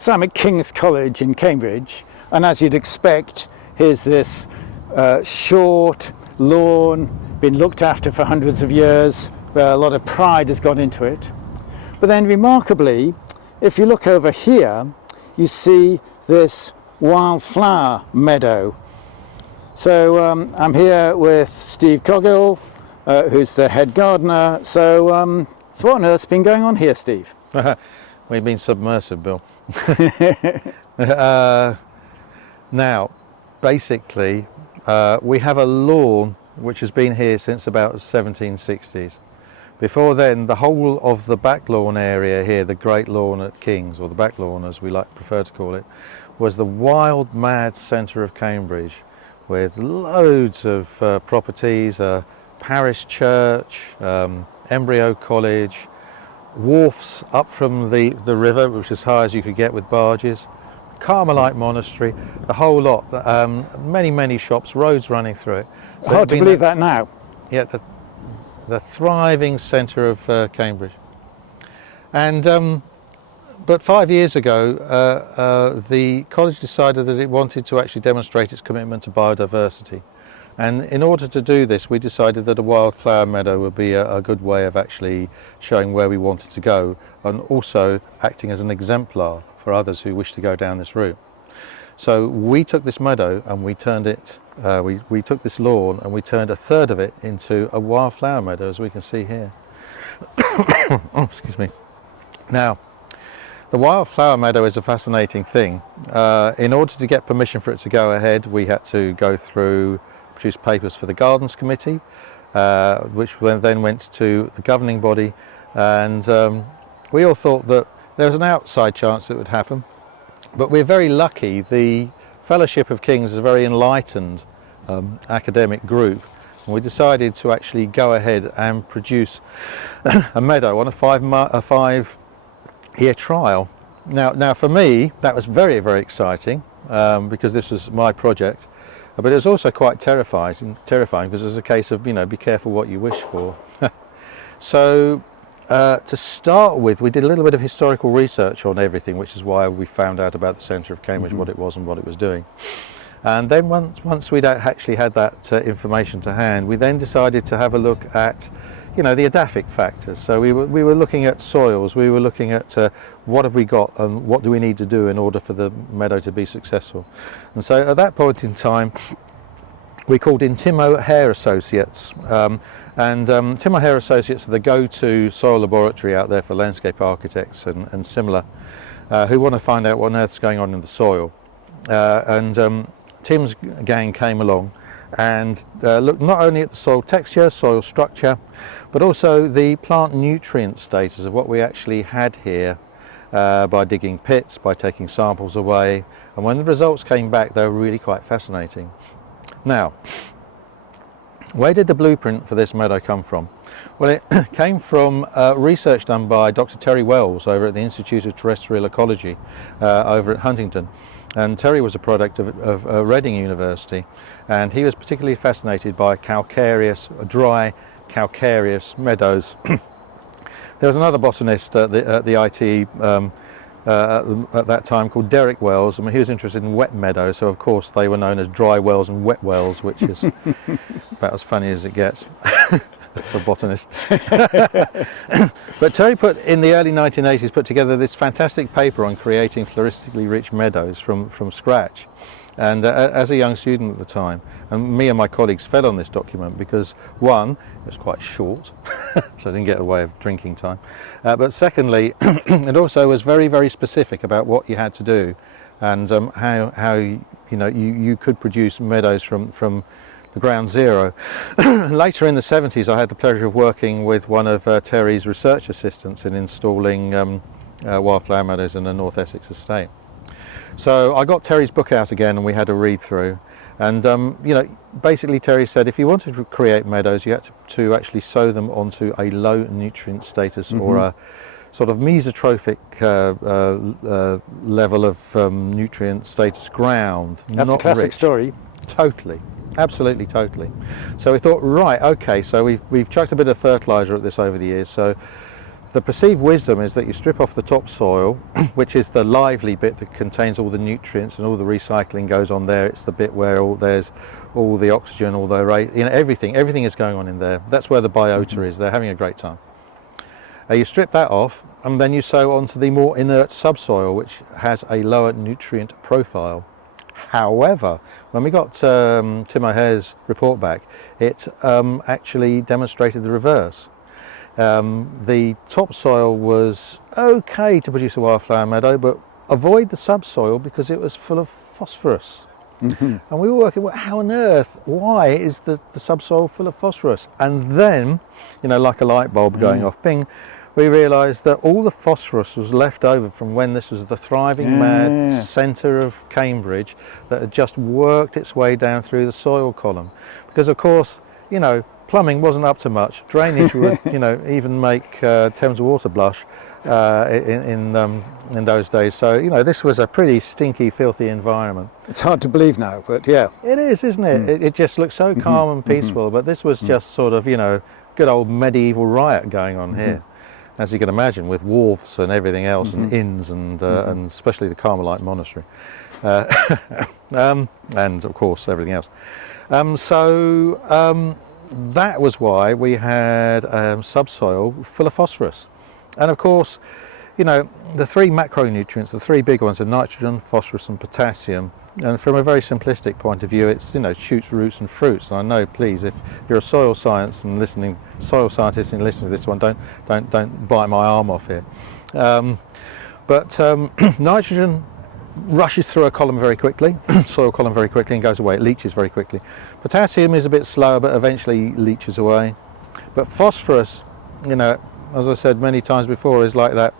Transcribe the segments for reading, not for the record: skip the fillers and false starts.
So I'm at King's College in Cambridge, and as you'd expect, here's this short lawn, been looked after for hundreds of years, where a lot of pride has gone into it. But then remarkably, if you look over here, you see this wildflower meadow. So I'm here with Steve Coghill, who's the head gardener. So what on earth's been going on here, Steve? We've been submersive, Bill. Now, basically, we have a lawn which has been here since about the 1760s. Before then, the whole of the back lawn area here, the Great Lawn at King's, or the back lawn as we prefer to call it, was the wild, mad centre of Cambridge, with loads of properties, a parish church, embryo college, wharfs up from the river, which is as high as you could get with barges, Carmelite monastery, the whole lot, many shops, roads running through it. So hard to believe that now. Yeah, the thriving centre of Cambridge. And but 5 years ago, the college decided that it wanted to actually demonstrate its commitment to biodiversity. And in order to do this, we decided that a wildflower meadow would be a good way of actually showing where we wanted to go, and also acting as an exemplar for others who wish to go down this route. So we took this meadow and we turned it, we took this lawn and we turned a third of it into a wildflower meadow, as we can see here. Oh, excuse me. Now, the wildflower meadow is a fascinating thing. In order to get permission for it to go ahead, we had to go through, produce papers for the Gardens Committee, which then went to the governing body, and we all thought that there was an outside chance it would happen. But we're very lucky. The Fellowship of Kings is a very enlightened academic group, and we decided to actually go ahead and produce a meadow on a 5-year trial. Now for me, that was very exciting, because this was my project, but it was also quite terrifying because it was a case of, be careful what you wish for. So to start with, we did a little bit of historical research on everything, which is why we found out about the centre of Cambridge, what it was and what it was doing. And then once we'd actually had that information to hand, we then decided to have a look at, the edaphic factors. So we were looking at soils, we were looking at what have we got and what do we need to do in order for the meadow to be successful. And so at that point in time, we called in Timo Hare Associates. Timo Hare Associates are the go-to soil laboratory out there for landscape architects and similar, who want to find out what on earth's going on in the soil. Tim's gang came along and looked not only at the soil texture, soil structure, but also the plant nutrient status of what we actually had here, by digging pits, by taking samples away. And when the results came back, they were really quite fascinating. Now, where did the blueprint for this meadow come from? Well, it came from research done by Dr. Terry Wells over at the Institute of Terrestrial Ecology over at Huntingdon. And Terry was a product of Reading University, and he was particularly fascinated by dry calcareous meadows. There was another botanist at the IT at that time called Derek Wells, and he was interested in wet meadows, so of course they were known as dry wells and wet wells, which is about as funny as it gets for botanists. But Terry in the early 1980s put together this fantastic paper on creating floristically rich meadows from scratch. And as a young student at the time, and me and my colleagues fell on this document because, one, it was quite short, so I didn't get away of drinking time. But secondly, it also was very specific about what you had to do, and how you could produce meadows from the ground zero. Later in the 70s, I had the pleasure of working with one of Terry's research assistants in installing wildflower meadows in the North Essex estate. So I got Terry's book out again and we had a read through, and basically Terry said if you wanted to create meadows, you had to actually sow them onto a low nutrient status, or a sort of mesotrophic level of nutrient status ground. That's a classic story. Totally. Absolutely, totally. So we thought, right, okay, so we've chucked a bit of fertiliser at this over the years, so the perceived wisdom is that you strip off the topsoil, which is the lively bit that contains all the nutrients and all the recycling goes on there. It's the bit where there's all the oxygen, all the everything is going on in there. That's where the biota is. They're having a great time. You strip that off, and then you sow onto the more inert subsoil, which has a lower nutrient profile. However, when we got Tim O'Hare's report back, it actually demonstrated the reverse. The topsoil was okay to produce a wildflower meadow, but avoid the subsoil because it was full of phosphorus. And we were working, well, how on earth, why is the subsoil full of phosphorus? And then, like a light bulb going off, bing, we realised that all the phosphorus was left over from when this was the thriving mad centre of Cambridge that had just worked its way down through the soil column. Because of course, plumbing wasn't up to much. Drainage would, even make Thames water blush in those days. So, this was a pretty stinky, filthy environment. It's hard to believe now, but yeah. It is, isn't it? It just looks so calm and peaceful, but this was just sort of, good old medieval riot going on here. As you can imagine, with wharfs and everything else, and inns, and especially the Carmelite monastery, and of course everything else. That was why we had subsoil full of phosphorus. And of course, the three macronutrients, the three big ones are nitrogen, phosphorus and potassium. And from a very simplistic point of view, it's shoots, roots and fruits. And I know, please, if you're a soil scientist and listening to this one, don't bite my arm off here. But nitrogen rushes through a column very quickly, soil column very quickly, and goes away. It leaches very quickly. Potassium is a bit slower, but eventually leaches away. But phosphorus, as I said many times before, is like that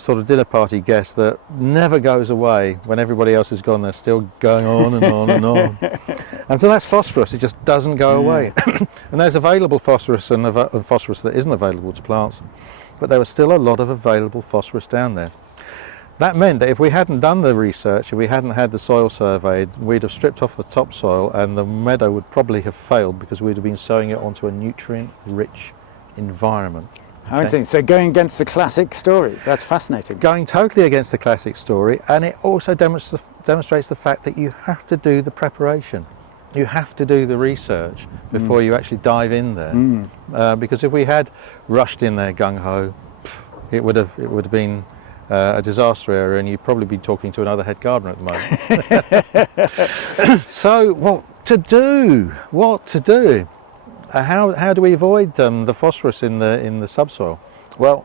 sort of dinner party guest that never goes away. When everybody else is gone, they're still going on and on and on. And so that's phosphorus. It just doesn't go away. And there's available phosphorus and phosphorus that isn't available to plants, but there was still a lot of available phosphorus down there. That meant that if we hadn't done the research, if we hadn't had the soil surveyed, we'd have stripped off the topsoil and the meadow would probably have failed because we'd have been sowing it onto a nutrient-rich environment. How interesting. So going against the classic story, that's fascinating. Going totally against the classic story, and it also demonstrates the fact that you have to do the preparation. You have to do the research before you actually dive in there. Because if we had rushed in there gung-ho, it would have been a disaster area, and you'd probably be talking to another head gardener at the moment. So what to do? How do we avoid the phosphorus in the subsoil? Well,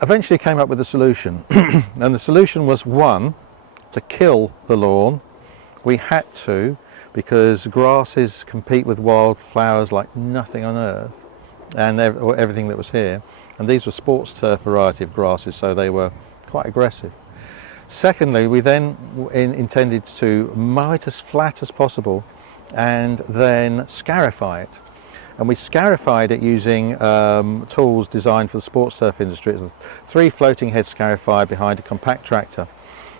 eventually came up with a solution, and the solution was, one, to kill the lawn. We had to, because grasses compete with wildflowers like nothing on earth, and everything that was here. And these were sports turf variety of grasses, so they were quite aggressive. Secondly, we then intended to mow it as flat as possible and then scarify it. And we scarified it using tools designed for the sports turf industry. It's a 3 floating head scarifier behind a compact tractor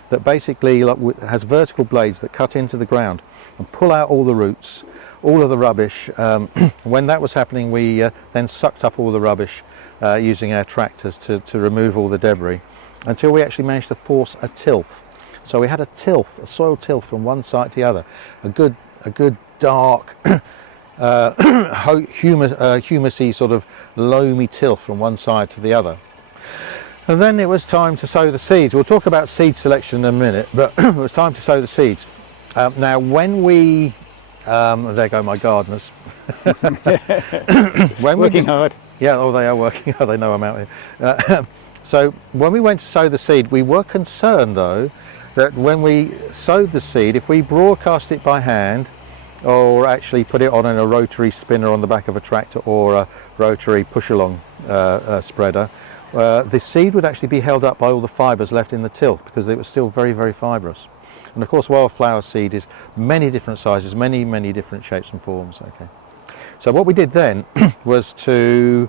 that basically has vertical blades that cut into the ground and pull out all the roots, all of the rubbish. When that was happening, we then sucked up all the rubbish using our tractors to remove all the debris, until we actually managed to force a tilth. So we had a soil tilth from one side to the other, a good dark humusy sort of loamy tilth from one side to the other. And then it was time to sow the seeds. We'll talk about seed selection in a minute, but it was time to sow the seeds. Now when we there go my gardeners. Working hard. Yeah, they are working hard. They know I'm out here. So when we went to sow the seed, we were concerned though that when we sowed the seed, if we broadcast it by hand, or actually put it on in a rotary spinner on the back of a tractor, or a rotary push-along spreader, the seed would actually be held up by all the fibres left in the tilth, because it was still very, very fibrous. And of course, wildflower seed is many different sizes, many different shapes and forms. Okay. So what we did then was to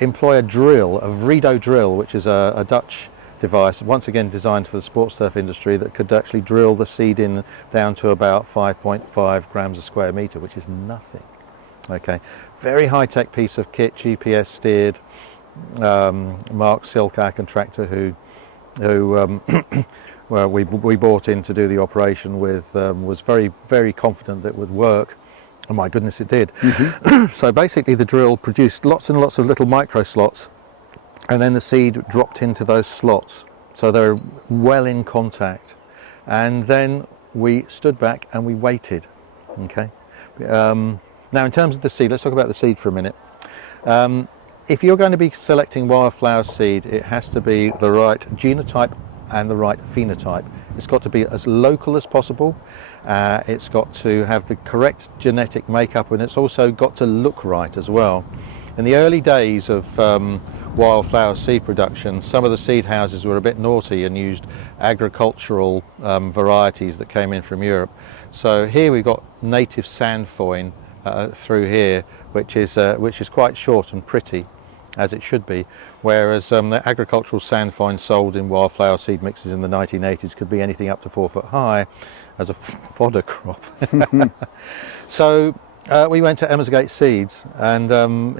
employ a drill, a Meadow drill, which is a Dutch device, once again designed for the sports turf industry, that could actually drill the seed in down to about 5.5 grams a square metre, which is nothing. Okay, very high-tech piece of kit, GPS steered, Mark Silk, our contractor, who well, we bought in to do the operation with, was very confident that it would work. Oh my goodness, it did. So basically the drill produced lots and lots of little micro slots, and then the seed dropped into those slots, so they're well in contact. And then we stood back and we waited. Okay. Now in terms of the seed, let's talk about the seed for a minute. If you're going to be selecting wildflower seed, it has to be the right genotype and the right phenotype. It's got to be as local as possible. It's got to have the correct genetic makeup, and it's also got to look right as well. In the early days of wildflower seed production, some of the seed houses were a bit naughty and used agricultural varieties that came in from Europe. So here we've got native sandfoin through here, which is quite short and pretty, as it should be, whereas the agricultural sandfoin sold in wildflower seed mixes in the 1980s could be anything up to 4 foot high as a fodder crop. So we went to Emmersgate Seeds, and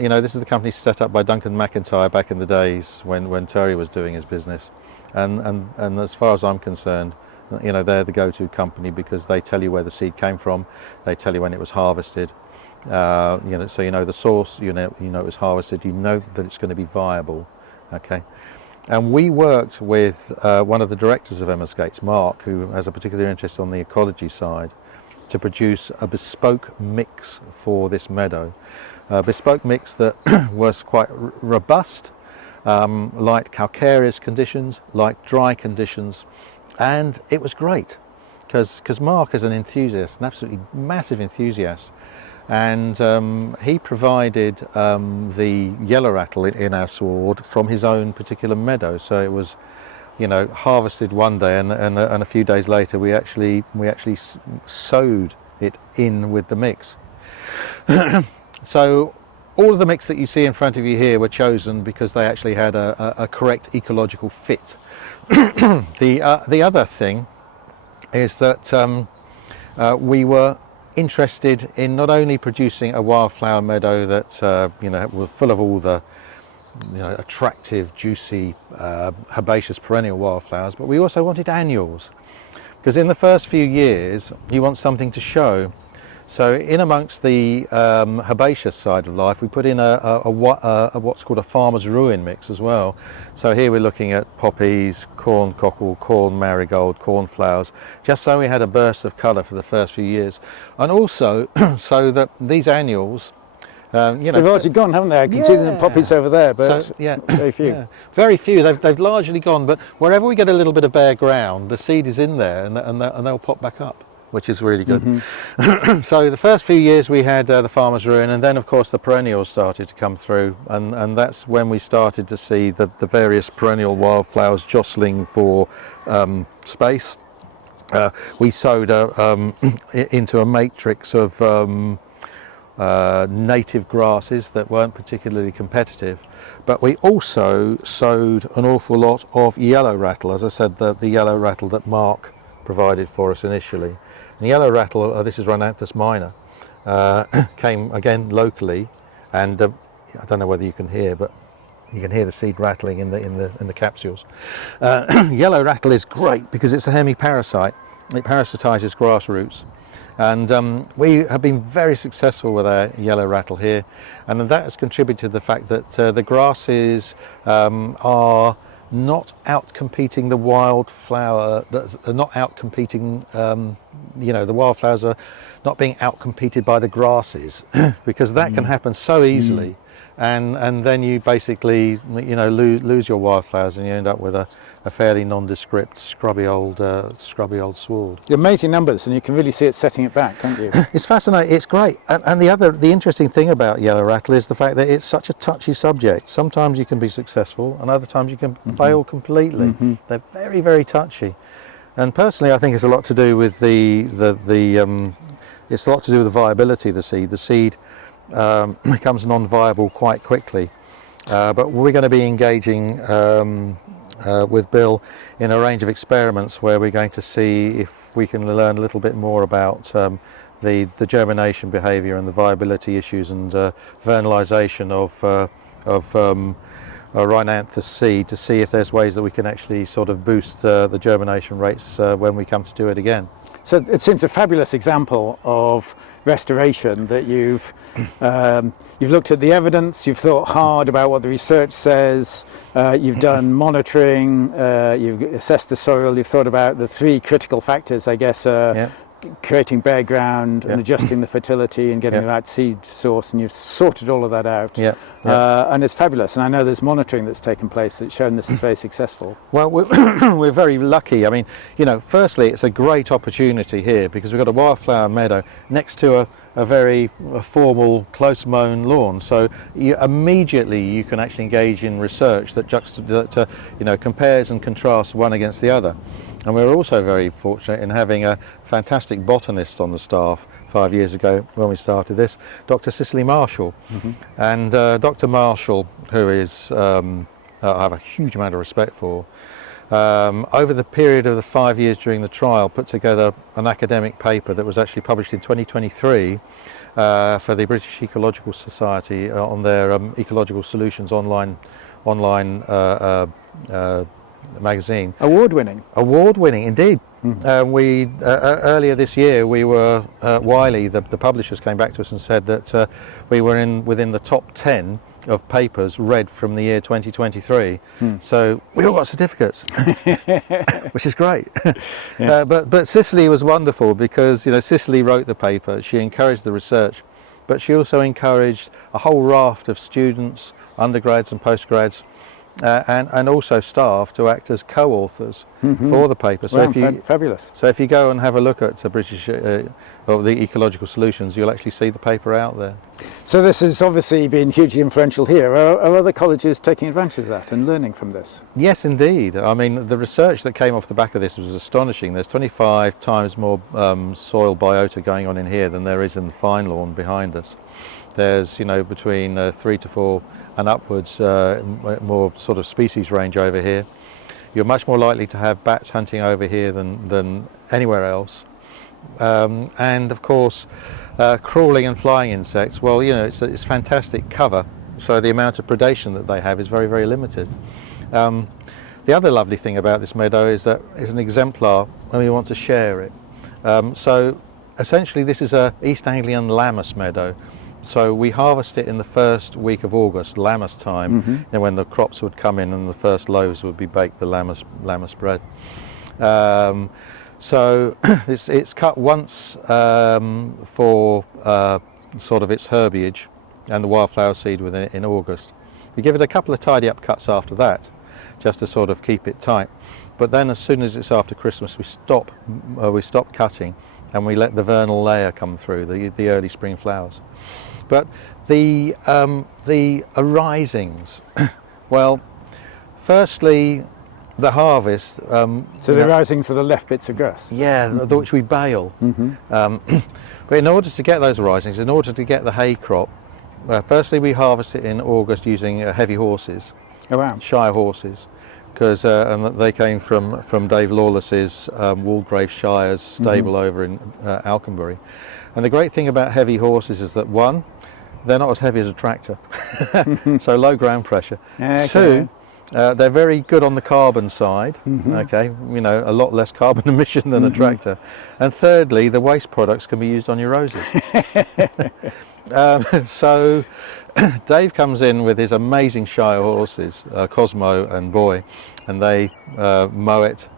you know, this is the company set up by Duncan McIntyre back in the days when Terry was doing his business, and as far as I'm concerned, you know, they're the go-to company because they tell you where the seed came from, they tell you when it was harvested, you know, so you know the source, you know it was harvested, you know that it's going to be viable. Okay. And we worked with one of the directors of Emmersgates, Mark, who has a particular interest on the ecology side, to produce a bespoke mix for this meadow. A bespoke mix that was quite robust, liked calcareous conditions, liked dry conditions, and it was great because Mark is an enthusiast, an absolutely massive enthusiast, and he provided the yellow rattle in our sward from his own particular meadow. So it was, you know, harvested one day, and a few days later we actually sowed it in with the mix. So all of the mix that you see in front of you here were chosen because they actually had a correct ecological fit. The other thing is that we were interested in not only producing a wildflower meadow that you know, was full of all the, you know, attractive, juicy, herbaceous perennial wildflowers, but we also wanted annuals, because in the first few years you want something to show. So in amongst the herbaceous side of life, we put in a what's called a farmer's ruin mix as well. So here we're looking at poppies, corn cockle, corn marigold, cornflowers, just so we had a burst of colour for the first few years. And also so that these annuals, you know, they've already gone, haven't they? I can see the poppies over there, but so, yeah, very few. Yeah. Very few. They've largely gone, but wherever we get a little bit of bare ground, the seed is in there, and they'll pop back up, which is really good. So the first few years we had the farmer's ruin, and then of course the perennials started to come through, and that's when we started to see the various perennial wildflowers jostling for space. We sowed into a matrix of native grasses that weren't particularly competitive, but we also sowed an awful lot of yellow rattle, as I said, the yellow rattle that Mark provided for us initially. And the yellow rattle, this is Rhinanthus minor, came again locally, and I don't know whether you can hear, but you can hear the seed rattling in the capsules. Yellow rattle is great because it's a hemiparasite. It parasitizes grass roots, and we have been very successful with our yellow rattle here, and that has contributed to the fact that the grasses are not out-competing the wildflower, are not out-competing, you know, the wildflowers are not being out-competed by the grasses, because that can happen so easily, and then you basically, you know, lose your wildflowers, and you end up with a fairly nondescript, scrubby old sward. The amazing numbers, and you can really see it setting it back, can't you? It's fascinating. It's great, and the interesting thing about yellow rattle is the fact that it's such a touchy subject. Sometimes you can be successful, and other times you can fail completely. They're very, very touchy, and personally, I think it's a lot to do with it's a lot to do with the viability of the seed. The seed becomes non-viable quite quickly, but we're going to be engaging with Bill in a range of experiments where we're going to see if we can learn a little bit more about the germination behaviour and the viability issues and vernalisation of Rhinanthus seed to see if there's ways that we can actually sort of boost the germination rates when we come to do it again. So it seems a fabulous example of restoration, that you've looked at the evidence, you've thought hard about what the research says, you've done monitoring, you've assessed the soil, you've thought about the three critical factors, I guess, creating bare ground and adjusting the fertility and getting the right seed source, and you've sorted all of that out. And it's fabulous, and I know there's monitoring that's taken place that's shown this is very successful. Well, we're very lucky. I mean, you know, firstly, it's a great opportunity here because we've got a wildflower meadow next to a very formal, close-mown lawn. So immediately you can actually engage in research that compares and contrasts one against the other. And we're also very fortunate in having a fantastic botanist on the staff 5 years ago when we started this, Dr. Cicely Marshall. And Dr. Marshall, who is I have a huge amount of respect for, over the period of the 5 years during the trial, put together an academic paper that was actually published in 2023 for the British Ecological Society on their Ecological Solutions online magazine. Award-winning indeed. We earlier this year we were Wiley, the publishers, came back to us and said that we were within the top 10 of papers read from the year 2023. So we all got certificates, which is great. But Cicely was wonderful because, you know, Cicely wrote the paper, she encouraged the research, but she also encouraged a whole raft of students, undergrads and postgrads, and also staff to act as co-authors for the paper. So Fabulous. So if you go and have a look at the British or the Ecological Solutions, you'll actually see the paper out there. So this has obviously been hugely influential here. Are other colleges taking advantage of that and learning from this? Yes, indeed. I mean, the research that came off the back of this was astonishing. There's 25 times more soil biota going on in here than there is in the fine lawn behind us. There's, you know, between 3 to 4 and upwards more sort of species range over here. You're much more likely to have bats hunting over here than anywhere else. And of course, crawling and flying insects, well, you know, it's fantastic cover, so the amount of predation that they have is very, very limited. The other lovely thing about this meadow is that it's an exemplar and we want to share it. So essentially this is a East Anglian lammas meadow. So we harvest it in the first week of August, lammas time, and when the crops would come in and the first loaves would be baked, the lammas bread. So it's cut once for sort of its herbage and the wildflower seed within it in August. We give it a couple of tidy up cuts after that, just to sort of keep it tight. But then as soon as it's after Christmas, we stop cutting and we let the vernal layer come through, the early spring flowers. But the arisings, well, firstly, the harvest. So the arisings are the left bits of grass? Yeah, which we bale. But in order to get those arisings, in order to get the hay crop, firstly we harvest it in August using heavy horses, shire horses, because and they came from Dave Lawless's Waldegrave Shire's stable over in Alconbury. And the great thing about heavy horses is that, one, they're not as heavy as a tractor, so low ground pressure. Two, they're very good on the carbon side, okay, you know, a lot less carbon emission than a tractor. And thirdly, the waste products can be used on your roses. So Dave comes in with his amazing shire horses, Cosmo and Boy, and they mow it,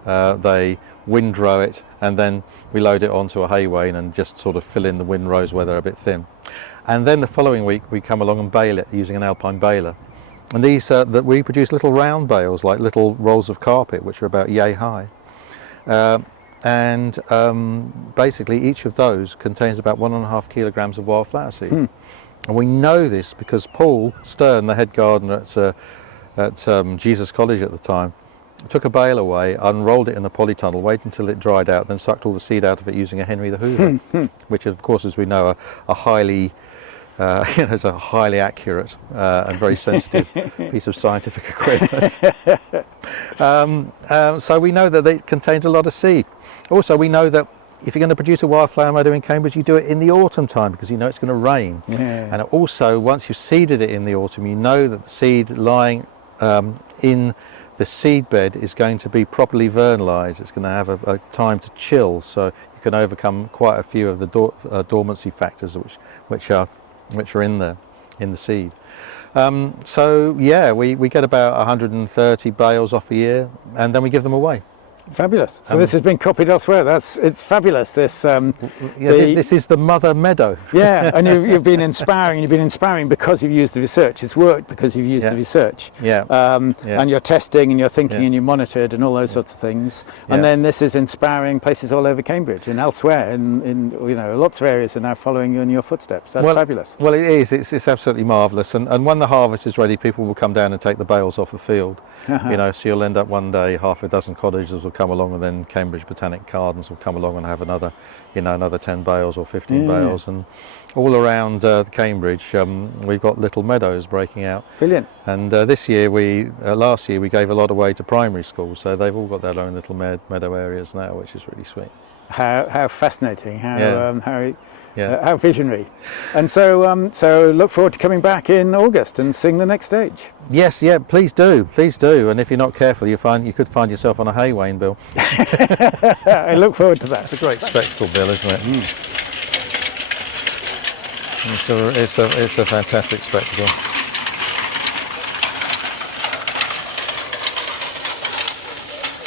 they windrow it, and then we load it onto a hay wain and just sort of fill in the windrows where they're a bit thin. And then the following week we come along and bale it using an alpine baler. And these that we produce little round bales, like little rolls of carpet, which are about yay high. Basically each of those contains about 1.5 kilograms of wildflower seed. And we know this because Paul Stern, the head gardener at Jesus College at the time, took a bale away, unrolled it in a polytunnel, waited until it dried out, then sucked all the seed out of it using a Henry the Hoover, which of course, as we know, are highly is a highly accurate and very sensitive piece of scientific equipment. So we know that it contains a lot of seed. Also, we know that if you're going to produce a wildflower meadow in Cambridge, you do it in the autumn time because you know it's going to rain. And also, once you've seeded it in the autumn, you know that the seed lying in the seed bed is going to be properly vernalised. It's going to have a time to chill, so you can overcome quite a few of the dormancy factors which are in the seed. So yeah, we get about 130 bales off a year, and then we give them away. Fabulous. So this has been copied elsewhere. It's fabulous. This this is the mother meadow. Yeah, and you've been inspiring. You've been inspiring because you've used the research. It's worked because you've used the research. And you're testing and you're thinking and you monitored and all those sorts of things. And then this is inspiring places all over Cambridge and elsewhere. In lots of areas are now following you in your footsteps. That's fabulous. Well, it is. It's absolutely marvellous. And when the harvest is ready, people will come down and take the bales off the field. So you'll end up one day half a dozen cottages will come along, and then Cambridge Botanic Gardens will come along and have another 10 bales or 15 bales, and all around Cambridge we've got little meadows breaking out. Brilliant. And last year we gave a lot away to primary schools, so they've all got their own little meadow areas now, which is really sweet. How fascinating! How visionary! And so look forward to coming back in August and seeing the next stage. Yes, please do. And if you're not careful, you could find yourself on a hay wain, Bill. I look forward to that. It's a great spectacle, Bill, isn't it? It's a fantastic spectacle.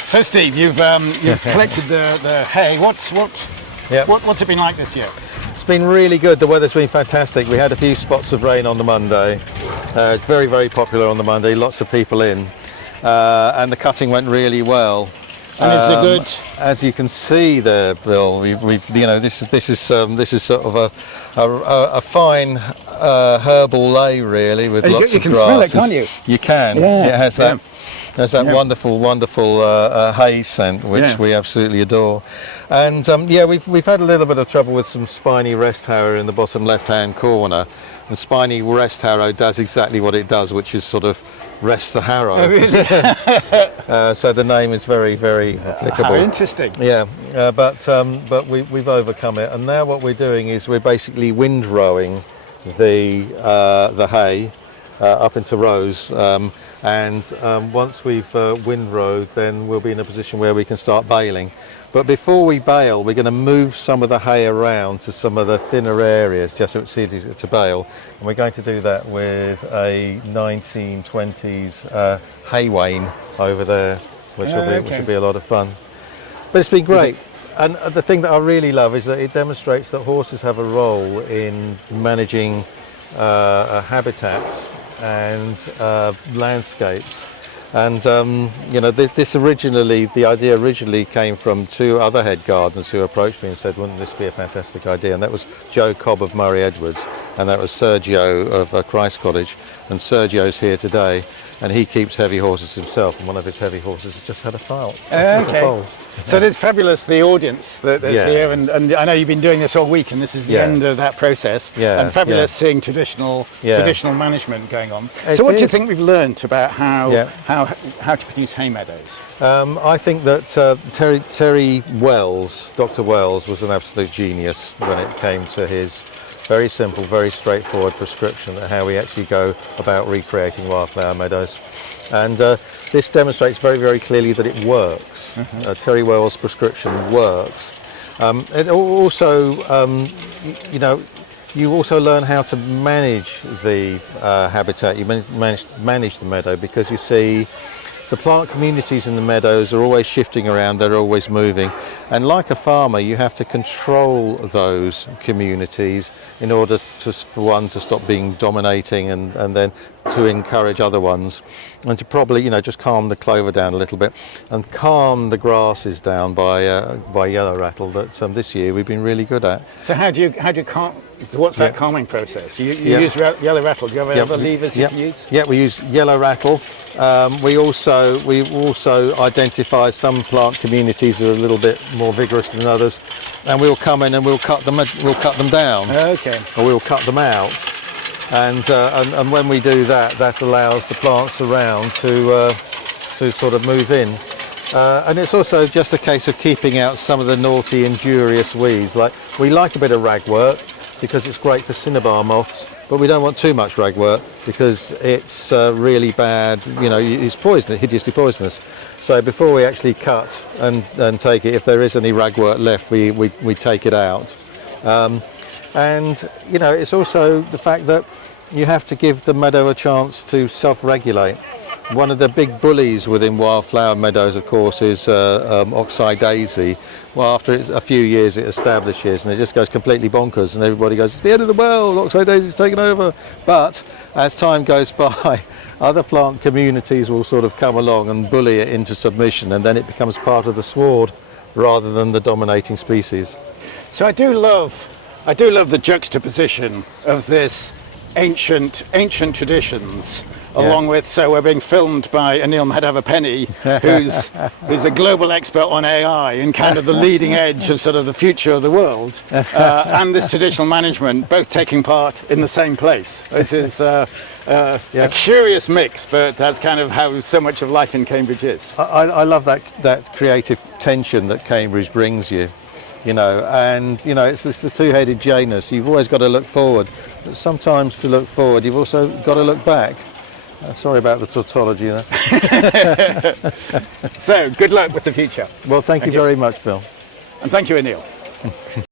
So Steve, you've collected the hay. What's it been like this year? It's been really good. The weather's been fantastic. We had a few spots of rain on the Monday. Very, very popular on the Monday. Lots of people in, and the cutting went really well. And is it good? As you can see there, Bill, this is sort of a fine herbal lay, really, with lots of grasses. You can smell it, can't you? You can. Yeah. It has that. There's that wonderful hay scent, which we absolutely adore. And we've had a little bit of trouble with some spiny rest harrow in the bottom left-hand corner. And spiny rest harrow does exactly what it does, which is sort of rest the harrow. Oh, really? So the name is very, very applicable. How interesting. Yeah, but we've overcome it, and now what we're doing is we're basically windrowing the hay up into rows. Once we've windrowed, then we'll be in a position where we can start baling. But before we bale, we're going to move some of the hay around to some of the thinner areas, just so it's easier to bale. And we're going to do that with a 1920s hay wain over there, which will be a lot of fun. But it's been great. And the thing that I really love is that it demonstrates that horses have a role in managing habitats and landscapes. And the idea originally came from two other head gardeners who approached me and said, wouldn't this be a fantastic idea? And that was Joe Cobb of Murray Edwards, and that was Sergio of Christ Cottage. And Sergio's here today, and he keeps heavy horses himself, and one of his heavy horses has just had a foal. Okay. So it's fabulous, the audience that's here, and I know you've been doing this all week, and this is the end of that process, and fabulous seeing traditional management going on. So what do you think we've learnt about how to produce hay meadows? I think that Terry Wells, Dr. Wells, was an absolute genius when it came to his very simple, very straightforward prescription of how we actually go about recreating wildflower meadows. And this demonstrates very, very clearly that it works. Terry Wells' prescription works. It also, you also learn how to manage the habitat. You manage the meadow, because you see the plant communities in the meadows are always shifting around, they're always moving. And like a farmer, you have to control those communities in order for one to stop being dominating, and then to encourage other ones, and to probably just calm the clover down a little bit and calm the grasses down by yellow rattle that this year we've been really good at. So how do you calm? What's that calming process? You use yellow rattle. Do you have other levers you can use? Yeah, we use yellow rattle. We also identify some plant communities that are a little bit more vigorous than others, and we'll come in and we'll cut them down. Okay. Or we'll cut them out, and when we do that, that allows the plants around to sort of move in. And it's also just a case of keeping out some of the naughty, injurious weeds. Like, we like a bit of ragwort because it's great for cinnabar moths, but we don't want too much ragwort because it's really bad. You know, it's poisonous, hideously poisonous. So before we actually cut and take it, if there is any ragwort left, we take it out. And you know, it's also the fact that you have to give the meadow a chance to self-regulate. One of the big bullies within wildflower meadows, of course, is oxeye daisy. Well, after a few years it establishes and it just goes completely bonkers and everybody goes, it's the end of the world, oxeye daisy's taken over. But as time goes by, other plant communities will sort of come along and bully it into submission, and then it becomes part of the sward rather than the dominating species. So I do love the juxtaposition of this ancient traditions, along with, so we're being filmed by Anil Madhavapenny, who's a global expert on AI and kind of the leading edge of sort of the future of the world, and this traditional management both taking part in the same place. This is a curious mix, but that's kind of how so much of life in Cambridge is. I love that creative tension that Cambridge brings you. You know, and you know, it's the two-headed Janus. You've always got to look forward, but sometimes to look forward, you've also got to look back. Sorry about the tautology there. So, good luck with the future. Well, thank you very much, Bill. And thank you, Anil.